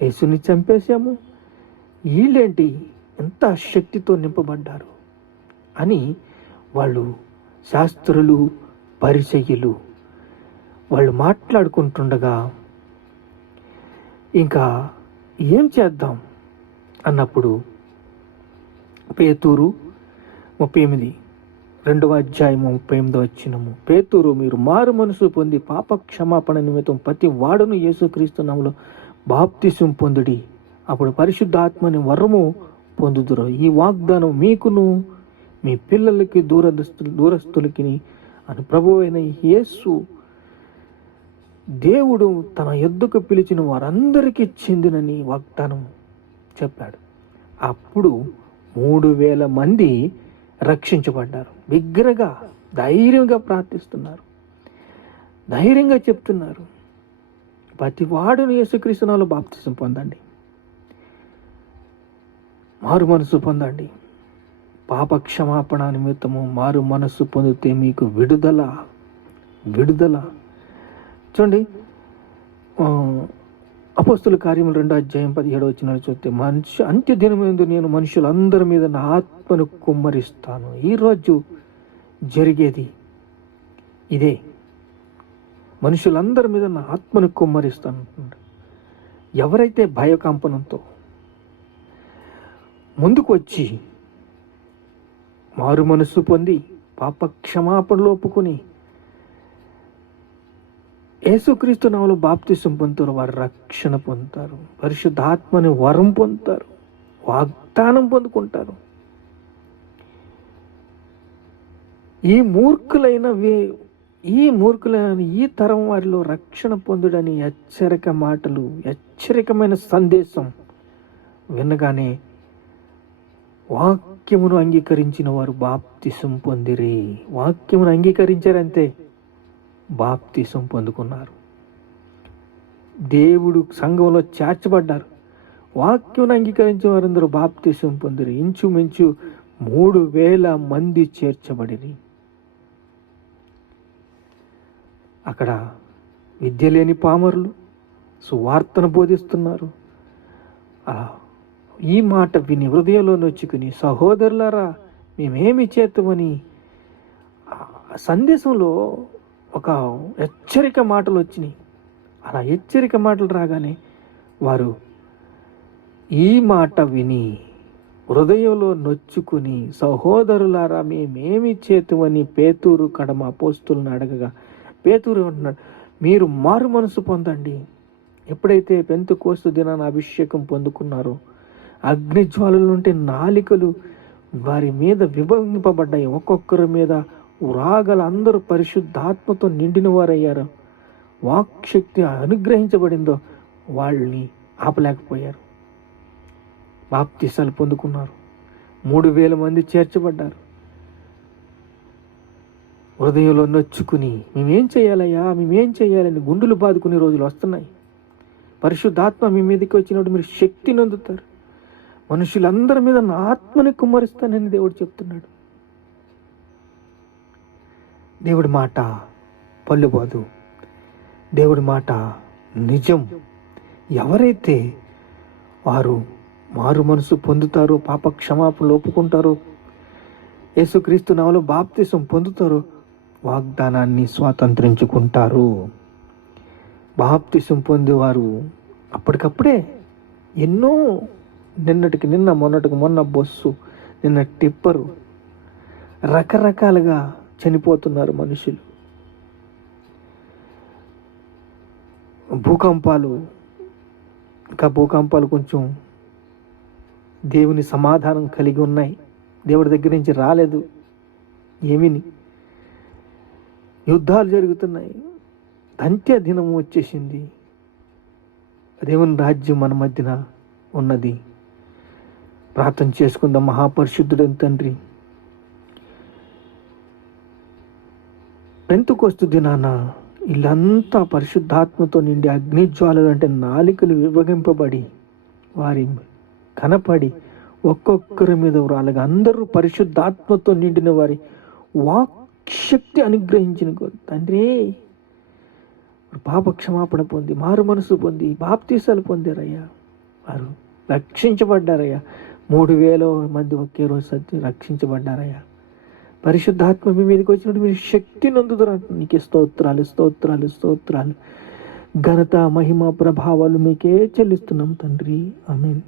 యేసుని చంపేశాము. వీళ్ళేంటి ఎంత శక్తితో నింపబడ్డారు అని వాళ్ళు శాస్త్రులు పరిచయ్యులు వాళ్ళు మాట్లాడుకుంటుండగా ఇంకా ఏం చేద్దాం అన్నప్పుడు పేతూరు ముప్పై ఎనిమిది రెండవ అధ్యాయము ముప్పై ఎనిమిదో వచ్చినము పేతూరు మీరు మారు మనసు పొంది పాప క్షమాపణ నిమిత్తం ప్రతి వాడును యేసుక్రీస్తు నామములో బాప్తిసం పొందుడి. అప్పుడు పరిశుద్ధాత్మని వరము పొందుదురు. ఈ వాగ్దానం మీకును మీ పిల్లలకి దూరదస్తులు దూరస్తులకి అని ప్రభు అయిన యేసు దేవుడు తన ఎద్దుకు పిలిచిన వారందరికీ చెందినని వాగ్దానం చెప్పాడు. అప్పుడు మూడు వేల మంది రక్షించబడ్డారు. బిగ్గరగా ధైర్యంగా ప్రార్థిస్తున్నారు. ధైర్యంగా చెప్తున్నారు. ప్రతి వాడును యేసుక్రీస్తునాలో బాప్తిసం పొందండి. మారు మనసు పొందండి. పాప క్షమాపణ నిమిత్తము మారు మనస్సు పొందితే మీకు విడుదల విడుదల. చూడండి అపస్తుల కార్యములు రెండో అధ్యాయం పదిహేడు వచ్చిన చూస్తే మనిషి అంత్య దినమందు నేను మనుషులందరి మీద నా ఆత్మను కుమ్మరిస్తాను. ఈరోజు జరిగేది ఇదే. మనుషులందరి మీద నా ఆత్మను కుమ్మరిస్తాను ఎవరైతే భయకంపనంతో ముందుకు వచ్చి మారు మనస్సు పొంది పాప క్షమాపణలు ఒప్పుకొని యేసుక్రీస్తు నామలో బాప్తిసం పొందుతారు వారు రక్షణ పొందుతారు. పరిశుద్ధాత్మని వరం పొందుతారు. వాగ్దానం పొందుకుంటారు. ఈ మూర్ఖులైన వే ఈ మూర్ఖుల ఈ తరం వారిలో రక్షణ పొందుడని హెచ్చరిక మాటలు హెచ్చరికమైన సందేశం వినగానే వాక్యమును అంగీకరించిన వారు బాప్తిసం పొందిరి. వాక్యమును అంగీకరించారంతే బాప్తిసం పొందుకున్నారు. దేవుడు సంఘంలో చేర్చబడ్డారు. వాక్యం అంగీకరించే వారందరూ బాప్తిసం పొందిరి. ఇంచుమించు మూడు వేల మంది చేర్చబడిరి. అక్కడ విద్య లేని పామరులు సువార్తను బోధిస్తున్నారు. అలా ఈ మాట విని హృదయంలో నొచ్చుకుని సహోదరులారా మేమేమి చేద్దామని ఆ సందేశంలో ఒక హెచ్చరిక మాటలు వచ్చినాయి. అలా హెచ్చరిక మాటలు రాగానే వారు ఈ మాట విని హృదయంలో నొచ్చుకుని సహోదరులారా మేమేమి చేతువని పేతూరు కడమ పోస్తులను అడగగా పేతురు అంటున్నాడు మీరు మారు మనసు పొందండి. ఎప్పుడైతే పెంతు కోస్తు దినాన అభిషేకం పొందుకున్నారో అగ్నిజ్వాలల నుండి నాలికలు వారి మీద విభజింపబడ్డాయి. ఒక్కొక్కరి మీద రాగల అందరూ పరిశుద్ధాత్మతో నిండిన వారయ్యారు. వాక్శక్తి అనుగ్రహించబడిందో వాళ్ళని ఆపలేకపోయారు. బాప్తిసాలు పొందుకున్నారు. మూడు వేల మంది చేర్చబడ్డారు. హృదయంలో నొచ్చుకుని మేమేం చేయాలయ్యా? మేమేం చేయాలని గుండెలు బాదుకునే రోజులు వస్తున్నాయి. పరిశుద్ధాత్మ మీ మీదకి వచ్చినప్పుడు మీరు శక్తి నొందుతారు. మనుషులందరి మీద నా ఆత్మని కుమ్మరిస్తానని దేవుడు చెప్తున్నాడు. దేవుడి మాట పల్లుబాదు దేవుడి మాట నిజం. ఎవరైతే వారు మారు మనసు పొందుతారో పాప క్షమాపణలు ఒప్పుకుంటారో యేసుక్రీస్తు నామలో బాప్తిసం పొందుతారో వాగ్దానాన్ని స్వాతంత్రించుకుంటారు. బాప్తిసం పొందేవారు అప్పటికప్పుడే ఎన్నో నిన్నటికి నిన్న మొన్నటికి మొన్న బస్సు నిన్న టిప్పరు. రకరకాలుగా చనిపోతున్నారు మనుషులు. భూకంపాలు ఇంకా భూకంపాలు కొంచెం దేవుని సమాధానం కలిగి ఉన్నాయి. దేవుడి దగ్గర నుంచి రాలేదు. ఏమిని యుద్ధాలు జరుగుతున్నాయి. దంత్య దినము వచ్చేసింది. దేవుని రాజ్యం మన మధ్యన ఉన్నది. ప్రార్థన చేసుకుందాం మహాపరిశుద్ధుడని తండ్రి. పెంతుకొస్తు దినాన ఇల్లంతా పరిశుద్ధాత్మతో నిండి అగ్నిజ్వాలలు అంటే నాలికలు విభగింపబడి వారి కనపడి ఒక్కొక్కరి మీద వ్రాలగా అందరూ పరిశుద్ధాత్మతో నిండిన వారి వాక్ శక్తి అనుగ్రహించిన తండ్రి పాప క్షమాపణ పొంది మారు మనసు పొంది బాప్తీసాలు పొందారయ్యా. వారు రక్షించబడ్డారయ్యా. మూడు వేల మంది ఒకే రోజు సత్య రక్షించబడ్డారయ్యా. పరిశుద్ధాత్మ మీ మీదకి వచ్చినప్పుడు మీరు శక్తి నందుతున్నారు నీకు స్తోత్రాలు స్తోత్రాలు స్తోత్రాలు. ఘనత మహిమ ప్రభావాలు మీకే చెల్లిస్తున్నాం తండ్రి. ఆమెన్.